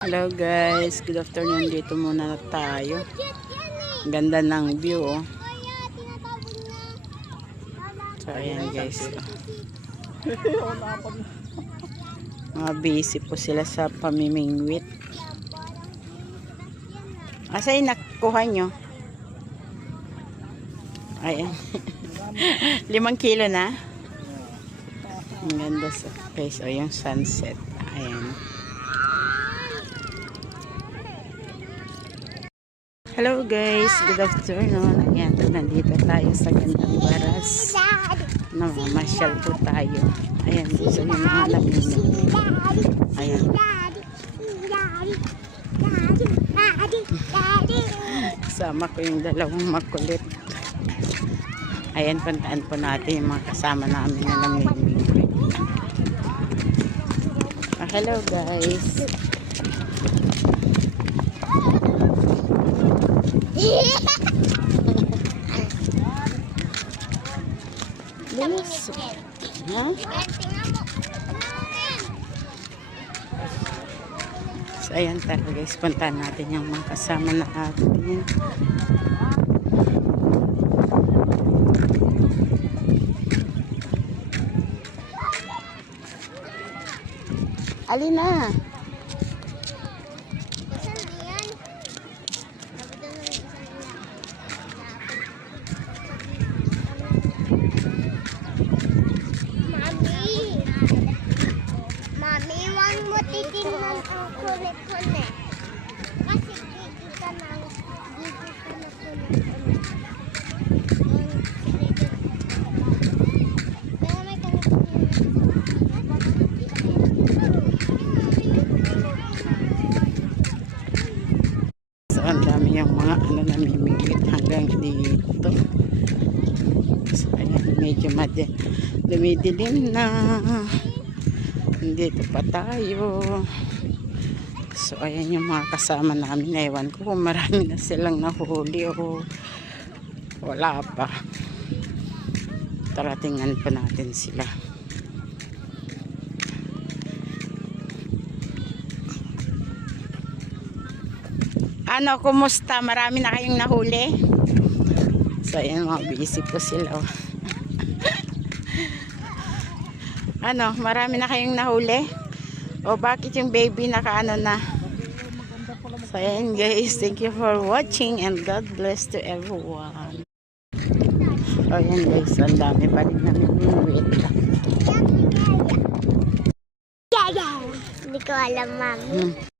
Hello guys, good afternoon. Dito muna tayo. Ganda ng view oh. So ayan guys. Mga busy po sila sa pamimingwit. Asa yung nakuha nyo? Ayan. 5 kilo na. Ang ganda sa face o yung sunset. Ayan. Hello guys, good afternoon. Ayan, nandito tayo sa Gandang Baras. Namamasyal po tayo. Ayan, gusto yung mga labino. Ayan. Kasama ko yung dalawang makulit. Ayan, puntaan po natin yung mga kasama namin na namimingwit. Hello guys. Bilis. Ha? So ayan tara guys, puntahan natin yung mga kasama na atin. Alina. Mami, wag mo titignan ang kulit-kulit. Kasi dito ka na kulit-kulit. Pero may kulit-kulit. So ang dami yung mga namimigit hanggang dito. So ayan, medyo dumidilim na. Dito pa tayo. So ayan yung mga kasama namin. Ewan ko kung marami na silang nahuli o wala pa. Taratingan pa natin sila. Ano, kumusta? Marami na kayong nahuli? So ayan, mga busy po sila. Ano, marami na kayong nahuli? O bakit yung baby nakaano na? So ayan guys, thank you for watching and God bless to everyone. So ayan guys, ang dami pa rin namin wait. Hindi ko alam, Mami.